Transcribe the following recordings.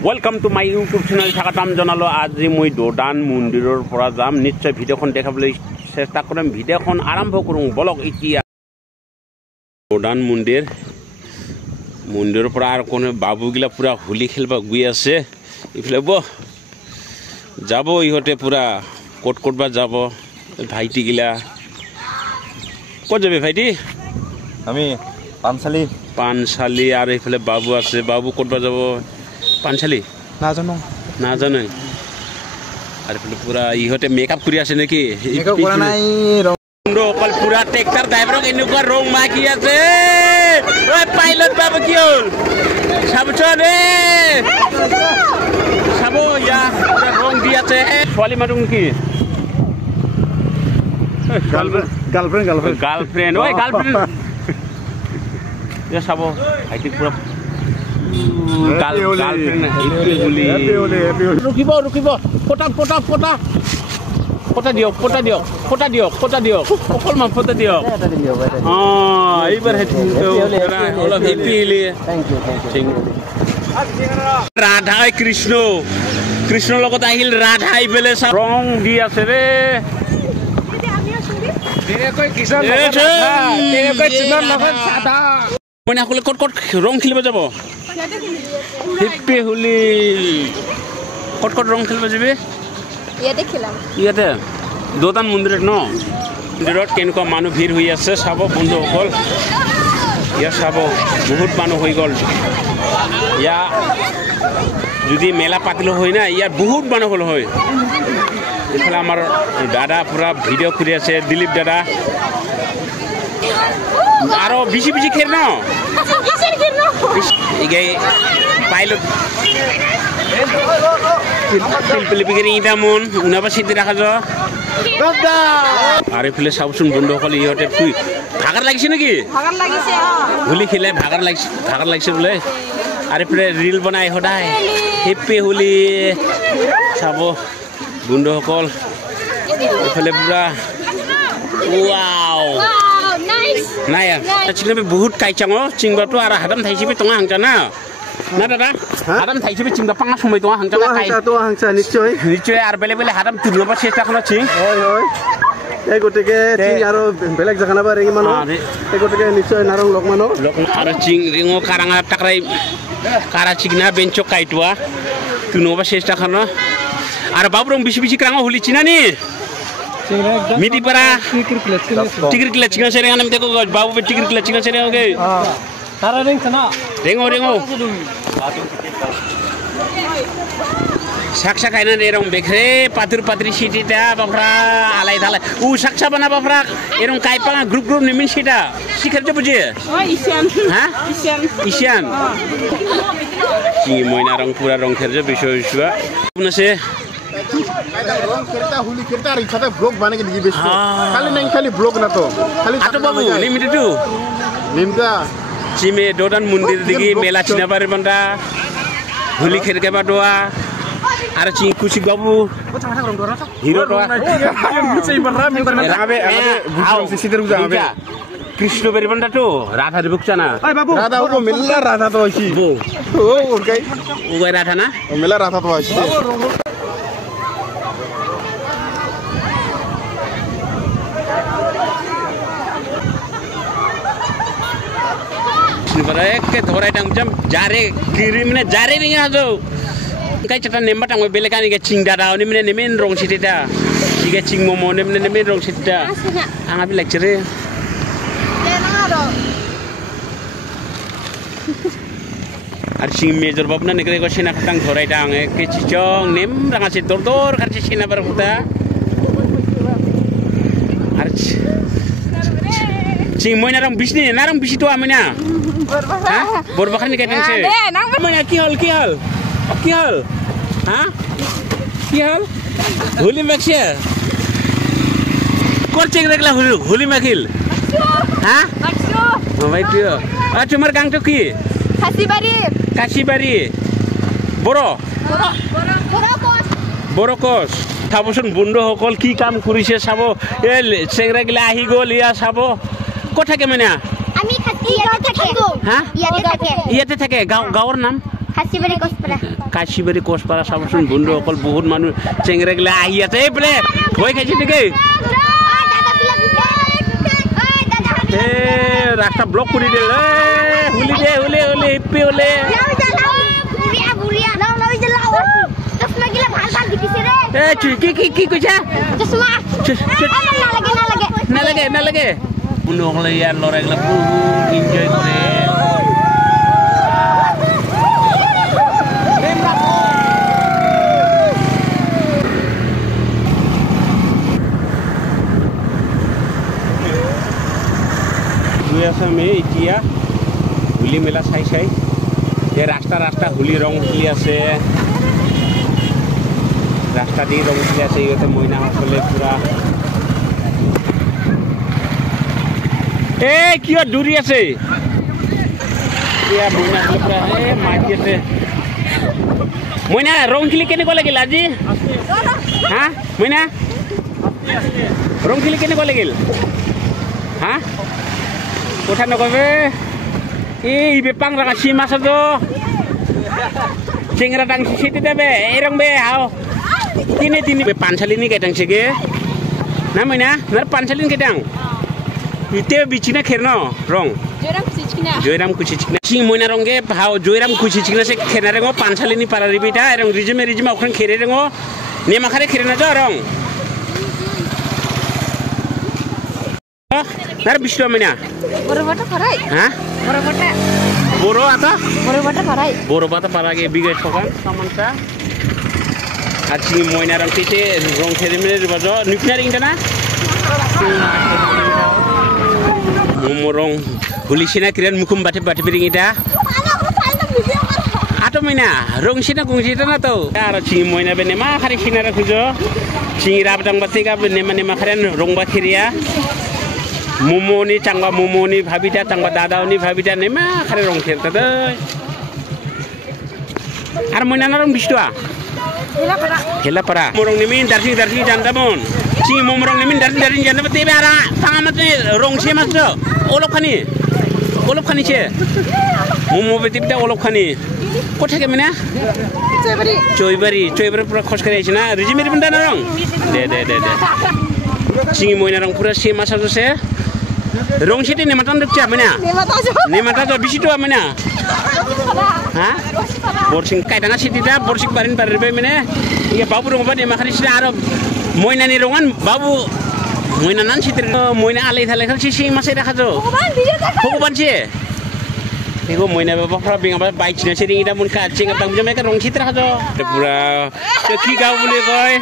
Welcome to my YouTube channel. Thakatam janalo আজি মই দোদান মন্দিৰৰ পৰা যাম নিশ্চয় ভিডিওখন দেখাবলৈ চেষ্টা কৰিম ভিডিওখন আৰম্ভ কৰোঁ বলক এতিয়া দোদান মন্দিৰৰ পৰা আৰু কোনে বাবুগিলা পুৰা হোলি খেলবা গৈ আছে ইফালে যাব ইহতে পুৰা কোটবা যাব ভাইটি গিলা ক'ত যাবে ভাইটি আমি পানশালী আৰু ইফালে বাবু আছে বাবু কোটবা যাব পানশালী নাজানো আৰু পুৰা ইহতে মেকআপ কৰি আছে নেকি মেকআপ কৰা নাই অকল পুৰা ট্ৰেক্টৰ ড্ৰাইভাৰক এনেকুৱা ৰং মাকি আছে ঐ পাইলট বাবু কি হ'ল চাবচোন চাব ইয়া ৰং দি আছে ছোৱালী মানুহ নেকি গাৰ্লফ্ৰেণ্ড ঐ গাৰ্লফ্ৰেণ্ড ইয়া চাব ভাইটি পুৰা ৰুকিব ফটা দিয়ক অকল মান ফটা দিয়ক এইবাৰ অলপ হেপি ৰাধা কৃষ্ণৰ লগত আহিল ৰাধা এইফালে ৰং দি আছে ৰে মইনাসকলে ক'ত ৰং খেলিব যাব হেপি হোলি ক'ত ৰং খেলিব যাবি ইয়াতে দোদান মন্দিৰত মন্দিৰত কেনেকুৱা মানুহ ভিৰ হৈ আছে চাব বন্ধুসকল ইয়াত চাব বহুত মানুহ হৈ গ'ল ইয়াত যদি মেলা পাতিলো হয় না ইয়াত বহুত মানুহ হ'ল হয় এইফালে আমাৰ দাদা পুৰা ভিডিঅ' কৰি আছে দিলীপ দাদা আৰু বেছি খেৰ পাইলট উনাবা চিটি ৰাখা যা আৰু এইফালে চাওচোন বন্ধুসকল ইহঁতে ভাগাৰ লাগিছে নেকি হোলী খেলে ভাগাৰ লাগিছে বোলে আৰু এইফালে ৰিল বনাই সদায় হেপি হোলী চাব বন্ধুসকল এইফালে পুৰা নাই চিংবে বহুত কাইচাং চিংবাটো আৰু হাদাম থাইছিবি টঙা হাংচা না দাদা হাদাম থাইছিবি চিংবা পাঙা সময় টঙা হাংচা নিশ্চয় আৰু বেলেগ হাদাম তুলবা চেষ্টা কৰা চিং এই গতিকে আৰু বেলেগ জাগা নাবা ৰেঙি মানুহ এই গতিকে নিশ্চয় নাৰং লগ মানুহ আৰু চিং ৰিঙো কাৰাঙা টাকৰাই কাৰা চিগনা বেঞ্চক কাইটোৱা তুলবা চেষ্টা কৰা আৰু বাবুৰং বেছি ক্ৰাঙা হলি চিনানি मिटी परा टिकर किला चिकन सेरेंगा नाम देखो बाबू पे टिकर किला चिकन सेरेंगा के तारा रिंग ना रेंगो साक्षा खाइना नेरं बेखरे पात्री सिटिटा बाफ्रा आलाय थालाय उ साक्षा बना बाफ्रा एरं काइपा ग्रुप निमिन सिटा सिखर जो बुझे हां इसियान कि मोइना रंग पूरा रंग खेरजे बिसोइसुआ पुनसे रंग खेलता होली खेलता और इच्छा ब्लॉग बना के दिए बेस्ट खाली नहीं खाली ब्लॉग ना तो खाली आतो बाबू लिमिटेड टू निमका चिमे दोदान मंदिर दिगी मेला चिना बारे बंदा होली खेल के बादवा आरो चिं कुसि बाबू हिरो तो कुसि बरा आबे सिसिदर उजा आबे कृष्ण बेरी बंदा तो राधा रे बुकचाना ओय बाबू राधा वो मिलला राधा तो आसी ओ उगै राधा ना मिलला राधा तो आसी के धोराय टांग जम जारे गिरि मने जारे नि हाजो काई चटा नेमबा टांग बेलेकानि के चिंग दादा नि मने नेमेन रंग सिटिटा सिगे चिंग मोमो ने मने नेमेन रंग सिटिटा आंगा बि लेक्चरे आर चिंग मेजर बाबना नेगरे को सेना खटांग धोराय टांग के चिचों नेम रंगा से दर खारसे सेना बार हुदा आर चिंग मोइना रंग बिसनि नारंग बिसि तो आमना बोरबाखानि गायदोंसो मोना की हल हां की हल होली माखिया कोर चेक रेगला होली माखिल हां माबाय त्यो आ तुमार गांग तो की काशीबारी बरकस थाबसन बন্ধু সকল কি কাম কৰিছে চাব এ চেংৰা গিলা আহি গল ইয়া চাব কথা কে মানে আমি ইয়াতে থাকে। ইয়াতে থাকে গাঁৱৰ নাম কাশিবাৰী কচপাৰা চাবচোন বন্ধুসকল বহুত মানুহ চেংৰাগিলা আহি আছে এইফালে ভয় খাইছে নেকি ৰাস্তা ব্লক কৰি দিল হুলি দে হুলি হুলি হিপি হুলি কি কৈছা নালাগে নালাগে বন্ধুসকলে ইয়াৰ ল'ৰাগিলা বহুত এনজয় কৰে আমি এতিয়া হোলী মেলা চাই এই ৰাস্তা হোলী ৰং খেলি আছে ৰাস্তা দি ৰং খেলি আছে ইহঁতে মইনাসকলে পুৰা কিয় দৌৰি আছে মইনাসকলে পুৰা মাতি আছে মইনা ৰং খেলি কেনেকুৱা লাগিল আজি হা মইনা ৰং খেলি কেনেকুৱা লাগিল হা কথা নকবে এই বেপাং রাঙা সিম আছে তো চেংরা ডাংসি সেটি দেবে এরকম বে হাও তিনি পানসালিনি কেটাংছে গে না মইনা না পানসালিনি কেটাং ইতে বিচিনা খেরনো রং জয়রাম কুচিচিকনা সিং মইনা রঙে হাও জয়রাম কুচিচিকনা সে খেনা রেঙো পানসালিনি পারারিবিটা এরকম রিজিমে ওখান খেরে রেঙো নেমাখারে খেরে না যা রং Nara bisu amanya. Boro bata parai. Hah? Boro bata. Boro ata? Boro bata parai. Boro bata parai ke bigai sokan samansa. Aci moina rang tete rong theremene ribajo nukna ringda na. Momorong hulisina kiran mukum bate biringita. Ato moina rong sina gungsita na to. Ara ci moina bene ma khari sina ra kujo. Ci rabdang batika bene ma kharen rong bakiria. Momoni changba momoni bhabita changba dadaoni bhabita nema khare rong khelta dei ar moina narong bistua hela para morong nimin darjing jandamon chi momorong nimin darjing jandam tebe ara pangamat rong se mas do olok khani che momo betibda olok khani kotha ke mina choibari pura khos kare china rijimir bunda narong de chi moina rong pura se mas do se rong siti ne matan duk chap mana ne mata jo bisi to mana ha borsing kai danga siti da borsing barin barbe mene iya babu rong ba ne makhani sina aro moina ni rongan babu moina nan siti moina alai thalai khal si masai rakha jo bhogoban che ego moina ba phra binga ba bai china seri ida mun ka chinga tang jame ka rong siti rakha jo pura ki ga bole koi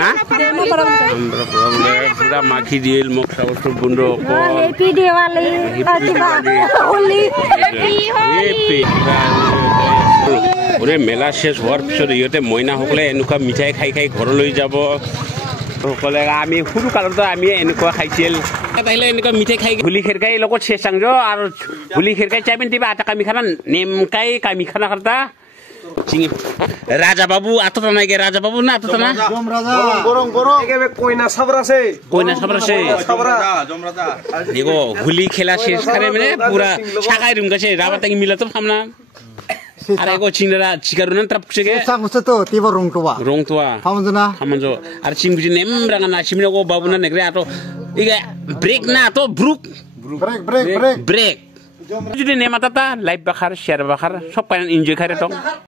ha আমরা পুরা মাখি দিল মুখ সাবস্ত বন্ধু happy Diwali Holi happy ওরে মেলা শেষ হওয়ার পিছত ইহঁতে মইনা সকলে এনেকুৱা মিঠাই খাই ঘৰলৈ যাব সকলে আমি সৰু কালতে আমি এনেকুৱা খাইছিল তাইলে এনেকুৱা মিঠাই খাই হোলি খেৰকাই লগত শেষাং জ আৰু হোলি খেৰকাই চাইবেন দিবা আটা কামি খানা নেমকাই কামি খানা খাতা Raja Babu atau tanah ke Raja Babu na atau tanah? Jom Raja. Gorong. Ege koina sabra se. Jom Raja. Ego huli khela shesh kare mene pura shakai rum gache raba tangi mila to hamna. Are ego chingra chikarunan trap chege. Sang usta to tiba rong tua. Hamanjo. Are chim guji nembranga na chimne go babu na negre ato. Iga break na to break. Jadi ne matata live bakar share bakar sok panen enjoy kare tong.